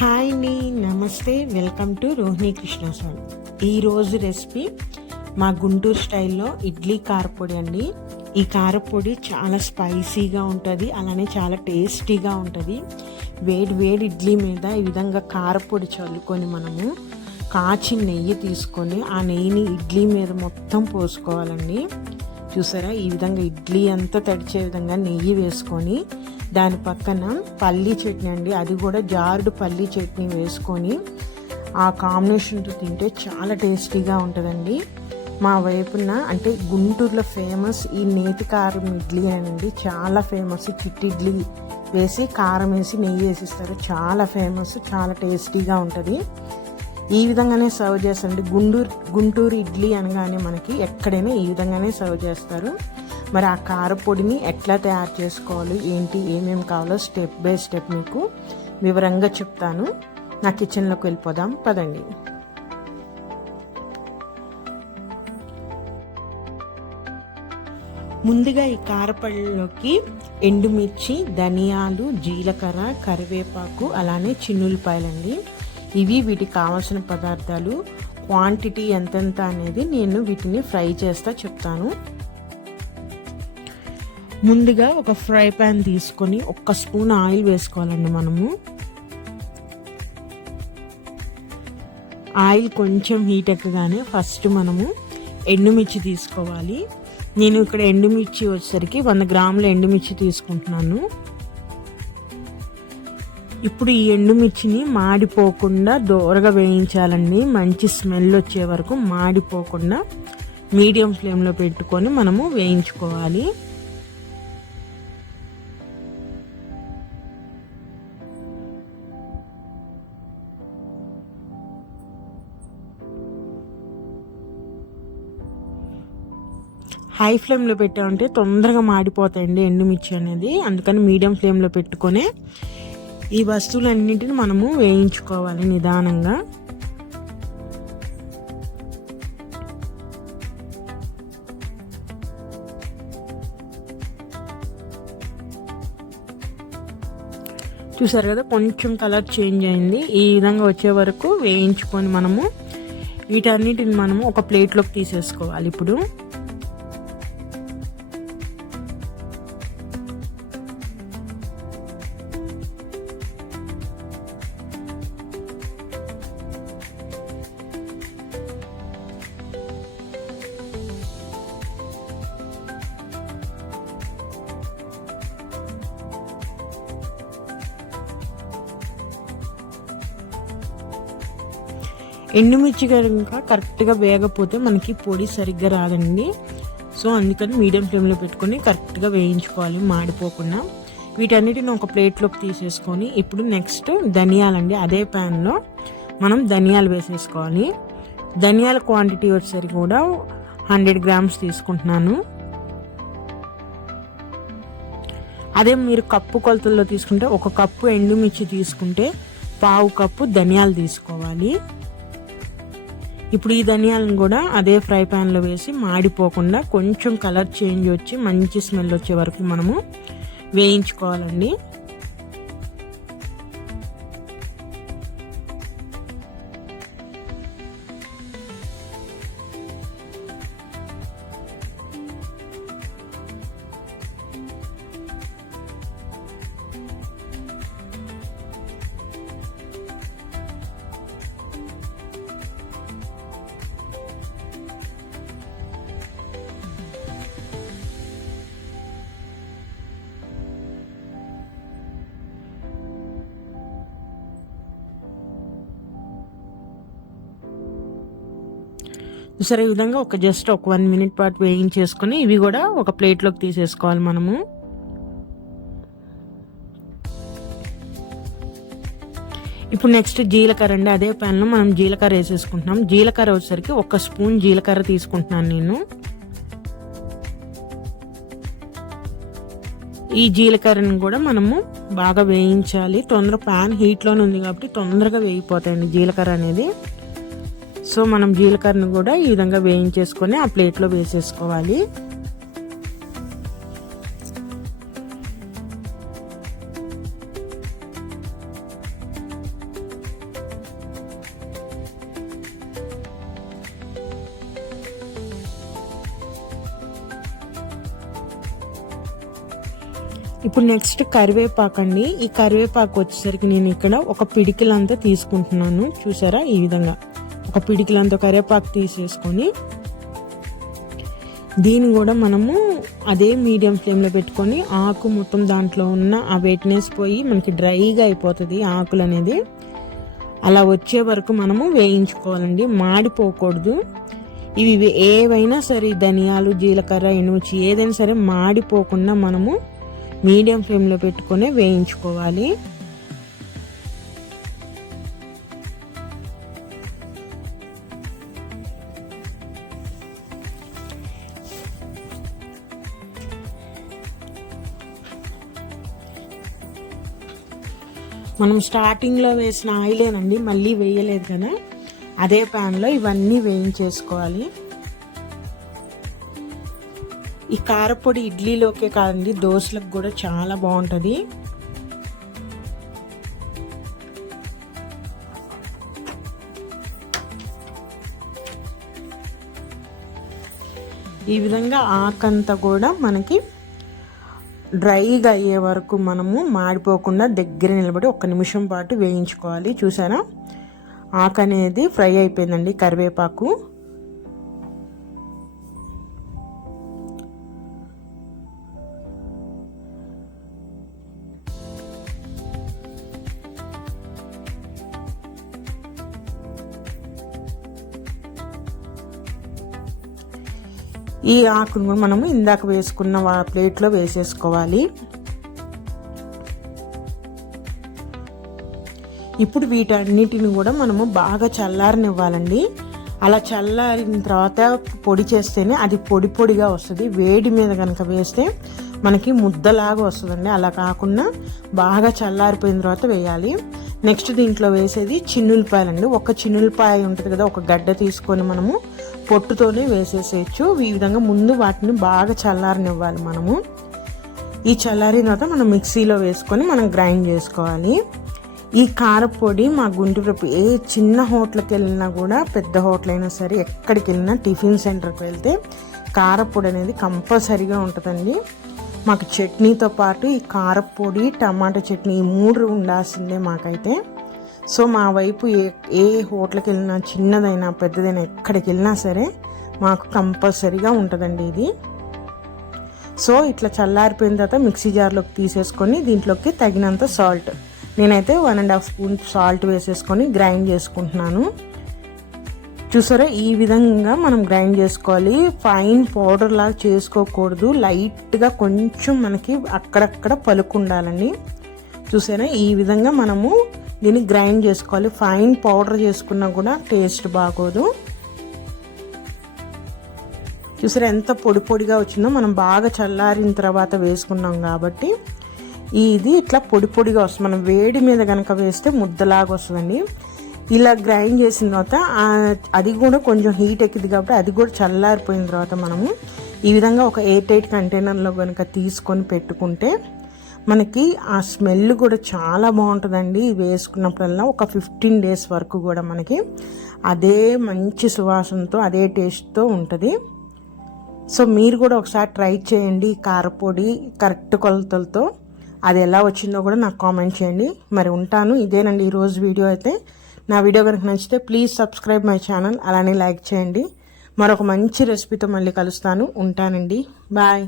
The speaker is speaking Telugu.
హాయ్ అండి నమస్తే వెల్కమ్ టు రోహిణి కృష్ణస్వామి. ఈరోజు రెసిపీ మా గుంటూరు స్టైల్లో ఇడ్లీ కారపొడి అండి. ఈ కారపొడి చాలా స్పైసీగా ఉంటుంది అలానే చాలా టేస్టీగా ఉంటుంది. వేడి వేడి ఇడ్లీ మీద ఈ విధంగా కారపొడి చల్లుకొని మనము కాచి నెయ్యి తీసుకొని ఆ నెయ్యిని ఇడ్లీ మీద మొత్తం పోసుకోవాలండి. చూసారా? ఈ విధంగా ఇడ్లీ అంతా తడిచే విధంగా నెయ్యి వేసుకొని దాని పక్కన పల్లీ చట్నీ అండి. అది కూడా జారుడు పల్లీ చట్నీ వేసుకొని ఆ కాంబినేషన్తో తింటే చాలా టేస్టీగా ఉంటుందండి. మా వైపున అంటే గుంటూరులో ఫేమస్ ఈ నేతి కారం ఇడ్లీ అండి చాలా ఫేమస్ చిట్టి ఇడ్లీ వేసి కారం వేసి నెయ్యి వేసిస్తారు. చాలా ఫేమస్ చాలా టేస్టీగా ఉంటుంది. ఈ విధంగానే సర్వ్ చేస్తారండి. గుంటూరు గుంటూరు ఇడ్లీ అనగానే మనకి ఎక్కడైనా ఈ విధంగానే సర్వ్ చేస్తారు. మరి ఆ కారపొడిని ఎట్లా తయారు చేసుకోవాలి? ఏంటి? ఏమేమి కావాలో స్టెప్ బై స్టెప్ మీకు వివరంగా చెప్తాను. నా కిచెన్లోకి వెళ్ళిపోదాం. పదండి. ముందుగా ఈ కారపళ్ళలోకి ఎండుమిర్చి ధనియాలు జీలకర్ర కరివేపాకు అలానే చిన్నులపాయలండి ఇవి వీటికి కావాల్సిన పదార్థాలు. క్వాంటిటీ ఎంతెంత అనేది నేను వీటిని ఫ్రై చేస్తా చెప్తాను. ముందుగా ఒక ఫ్రై ప్యాన్ తీసుకొని ఒక్క స్పూన్ ఆయిల్ వేసుకోవాలండి మనము. ఆయిల్ కొంచెం హీట్ ఎక్కగానే ఫస్ట్ మనము ఎండుమిర్చి తీసుకోవాలి. నేను ఇక్కడ ఎండుమిర్చి వచ్చేసరికి వంద గ్రాముల ఎండుమిర్చి తీసుకుంటున్నాను. ఇప్పుడు ఈ ఎండుమిర్చిని మాడిపోకుండా దోరగా వేయించాలండి. మంచి స్మెల్ వచ్చే వరకు మాడిపోకుండా మీడియం ఫ్లేమ్లో పెట్టుకొని మనము వేయించుకోవాలి. హై ఫ్లేమ్లో పెట్టామంటే తొందరగా మాడిపోతాయండి ఎండుమిర్చి అనేది. అందుకని మీడియం ఫ్లేమ్లో పెట్టుకొని ఈ వస్తువులన్నింటిని మనము వేయించుకోవాలి నిదానంగా. చూసారు కదా కొంచెం కలర్ చేంజ్ అయింది. ఈ విధంగా వచ్చే వరకు వేయించుకొని మనము వీటన్నిటిని మనము ఒక ప్లేట్లోకి తీసేసుకోవాలి ఇప్పుడు. ఎండుమిర్చి కనుక కరెక్ట్గా వేయకపోతే మనకి పొడి సరిగ్గా రాదండి. సో అందుకని మీడియం ఫ్లేమ్లో పెట్టుకొని కరెక్ట్గా వేయించుకోవాలి మాడిపోకుండా. వీటన్నిటిని ఒక ప్లేట్లోకి తీసేసుకొని ఇప్పుడు నెక్స్ట్ ధనియాలండి. అదే ప్యాన్లో మనం ధనియాలు వేసేసుకోవాలి. ధనియాల క్వాంటిటీ వచ్చేసరికి కూడా హండ్రెడ్ గ్రామ్స్ తీసుకుంటున్నాను. అదే మీరు కప్పు కొలతల్లో తీసుకుంటే ఒక కప్పు ఎండుమిర్చి తీసుకుంటే పావు కప్పు ధనియాలు తీసుకోవాలి. ఇప్పుడు ఈ ధనియాలను కూడా అదే ఫ్రై ప్యాన్లో వేసి మాడిపోకుండా కొంచెం కలర్ చేంజ్ వచ్చి మంచి స్మెల్ వచ్చే వరకు మనము వేయించుకోవాలండి. సరే ఈ విధంగా ఒక జస్ట్ ఒక వన్ మినిట్ పాటు వేయించేసుకొని ఇవి కూడా ఒక ప్లేట్లోకి తీసేసుకోవాలి మనము. ఇప్పుడు నెక్స్ట్ జీలకర్ర అండి అదే ప్యాన్లో మనం జీలకర్ర వేసేసుకుంటున్నాం. జీలకర్ర వచ్చేసరికి ఒక స్పూన్ జీలకర్ర తీసుకుంటున్నాను నేను. ఈ జీలకర్రని కూడా మనము బాగా వేయించాలి. తొందర ప్యాన్ హీట్లోనే ఉంది కాబట్టి తొందరగా వేగిపోతాయండి జీలకర్ర అనేది. సో మనం జీలకర్రను కూడా ఈ విధంగా వేయించేసుకొని ఆ ప్లేట్లో వేసేసుకోవాలి. ఇప్పుడు నెక్స్ట్ కరివేపాకు అండి ఈ కరివేపాకు వచ్చేసరికి నేను ఇక్కడ ఒక పిడికిలంతా తీసుకుంటున్నాను. చూసారా? ఈ విధంగా. ఒక పిడికిలంతా కరివేపాకు తీసేసుకొని దీన్ని కూడా మనము అదే మీడియం ఫ్లేమ్లో పెట్టుకొని ఆకు మొత్తం దాంట్లో ఉన్న ఆ వెట్నెస్ పోయి మనకి డ్రైగా అయిపోతుంది ఆకులు అనేది అలా వచ్చే వరకు మనము వేయించుకోవాలండి. మాడిపోకూడదు. ఇవి ఏవైనా సరే ధనియాలు జీలకర్ర ఎనుచి ఏదైనా సరే మాడిపోకుండా మనము మీడియం ఫ్లేమ్లో పెట్టుకొని వేయించుకోవాలి. మనం స్టార్టింగ్లో వేసిన ఆయిలేనండి మళ్ళీ వేయలేదు కదా. అదే ప్యాన్లో ఇవన్నీ వేయించేసుకోవాలి. ఈ కారపొడి ఇడ్లీలోకే కాదండి దోశలకు కూడా చాలా బాగుంటుంది. ఈ విధంగా ఆకంతా కూడా మనకి డ్రైగా అయ్యే వరకు మనము మాడిపోకుండా దగ్గర నిలబడి ఒక్క నిమిషం పాటు వేయించుకోవాలి. చూసారా? ఆకు అనేది ఫ్రై అయిపోయిందండి కరివేపాకు. ఈ ఆకును కూడా మనము ఇందాక వేసుకున్న ప్లేట్లో వేసేసుకోవాలి. ఇప్పుడు వీటన్నిటిని కూడా మనము బాగా చల్లారనివ్వాలండి. అలా చల్లారిన తర్వాత పొడి చేస్తేనే అది పొడి పొడిగా వస్తుంది. వేడి మీద కనుక వేస్తే మనకి ముద్దలాగా వస్తుందండి. అలా కాకుండా బాగా చల్లారిపోయిన తర్వాత వేయాలి. నెక్స్ట్ దీంట్లో వేసేది చిన్నులపాయలండి ఒక చిన్నులపాయ ఉంటుంది కదా ఒక గడ్డ తీసుకొని మనము పొట్టుతోనే వేసేసేయచ్చు. ఈ విధంగా ముందు వాటిని బాగా చల్లారనివ్వాలి మనము. ఈ చల్లారిన తర్వాత మనం మిక్సీలో వేసుకొని మనం గ్రైండ్ చేసుకోవాలి. ఈ కారపొడి మా గుంటూరు ఏ చిన్న హోటల్కి వెళ్ళినా కూడా పెద్ద హోటల్ అయినా సరే ఎక్కడికి వెళ్ళినా టిఫిన్ సెంటర్కి వెళ్తే కారపొడి అనేది కంపల్సరీగా ఉంటుందండి. మాకు చట్నీతో పాటు ఈ కారపొడి టమాటా చట్నీ ఈ మూడు ఉండాల్సిందే మాకైతే. సో మా వైపు ఏ ఏ హోటల్కి వెళ్ళినా చిన్నదైనా పెద్దదైనా ఎక్కడికి వెళ్ళినా సరే మాకు కంపల్సరీగా ఉంటుందండి ఇది. సో ఇట్లా చల్లారిపోయిన తర్వాత మిక్సీ జార్లోకి తీసేసుకొని దీంట్లోకి తగినంత సాల్ట్ నేనైతే one and half spoon salt వేసేసుకొని గ్రైండ్ చేసుకుంటున్నాను. చూసారా? ఈ విధంగా మనం గ్రైండ్ చేసుకోవాలి. ఫైన్ పౌడర్ లాగా చేసుకోకూడదు. లైట్గా కొంచెం మనకి అక్కడక్కడ పలుకు ఉండాలండి చూసారా? ఈ విధంగా మనము దీన్ని గ్రైండ్ చేసుకోవాలి. ఫైన్ పౌడర్ చేసుకున్నా కూడా టేస్ట్ బాగోదు. చూసారా ఎంత పొడి పొడిగా వచ్చిందో? మనం బాగా చల్లారిన తర్వాత వేసుకున్నాం కాబట్టి. ఇది ఇట్లా పొడి పొడిగా వస్తుంది. మనం వేడి మీద కనుక వేస్తే ముద్దలాగా వస్తుందండి. ఇలా గ్రైండ్ చేసిన తర్వాత అది కూడా కొంచెం హీట్ ఎక్కింది కాబట్టి అది కూడా చల్లారిపోయిన తర్వాత మనము ఈ విధంగా ఒక ఎయిట్ ఎయిట్ కంటైనర్లో కనుక తీసుకొని పెట్టుకుంటే మనకి ఆ స్మెల్ కూడా చాలా బాగుంటుందండి. వేసుకున్నప్పుడల్లా ఒక ఫిఫ్టీన్ డేస్ వరకు కూడా మనకి అదే మంచి సువాసనతో అదే టేస్ట్తో ఉంటుంది. సో మీరు కూడా ఒకసారి ట్రై చేయండి కారపొడి కరెక్ట్ కొలతలతో. అది ఎలా వచ్చిందో కూడా నాకు కామెంట్ చేయండి. మరి ఉంటాను. ఇదేనండి ఈరోజు వీడియో అయితే. నా వీడియో కనుక నచ్చితే ప్లీజ్ సబ్స్క్రైబ్ మై ఛానల్ అలానే లైక్ చేయండి. మరొక మంచి రెసిపీతో మళ్ళీ కలుస్తాను. ఉంటానండి. బాయ్.